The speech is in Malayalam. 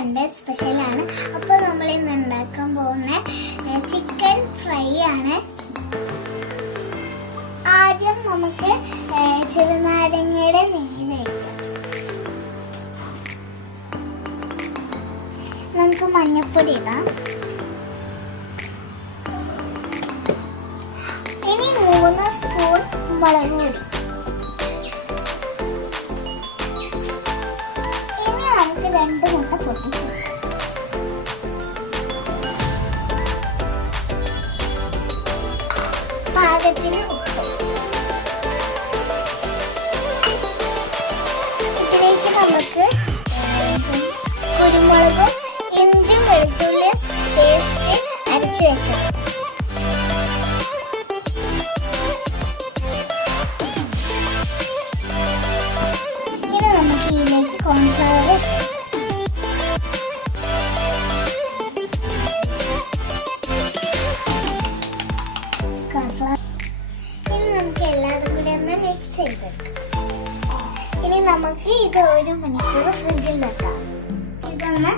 സൺഡേ സ്പെഷ്യലാണ്. അപ്പോൾ നമ്മൾ ഇന്ന് ഉണ്ടാക്കാൻ പോകുന്ന ചിക്കൻ ഫ്രൈ ആണ്. ആദ്യം നമുക്ക് ചെറുനാരങ്ങയുടെ നെയ്യ് കഴിക്കാം. നമുക്ക് മഞ്ഞൾപ്പൊടി ഇടാം. ഇനി 3 സ്പൂൺ മുളക് പൊടി. ഇനി നമുക്ക് 2 മുട്ട പൊട്ടിച്ചു. പാകത്തിന് ഉപ്പ്. ഇതിലേക്ക് നമുക്ക് കുരുമുളകും ഇഞ്ചും വെളുത്തുള്ളിയും പേസ്റ്റ് അരച്ച് വെച്ചത്. ഇനി നമുക്ക് ഇതിലേക്ക് കോൺഫ്ലവർ ഇനി നമുക്ക് എല്ലാതും കൂടി ഒന്ന് മിക്സ് ചെയ്തെടുക്കാം. ഇനി നമുക്ക് ഇത് 1 മണിക്കൂർ ഫ്രിഡ്ജിൽ വെക്കാം. ഇതൊന്ന്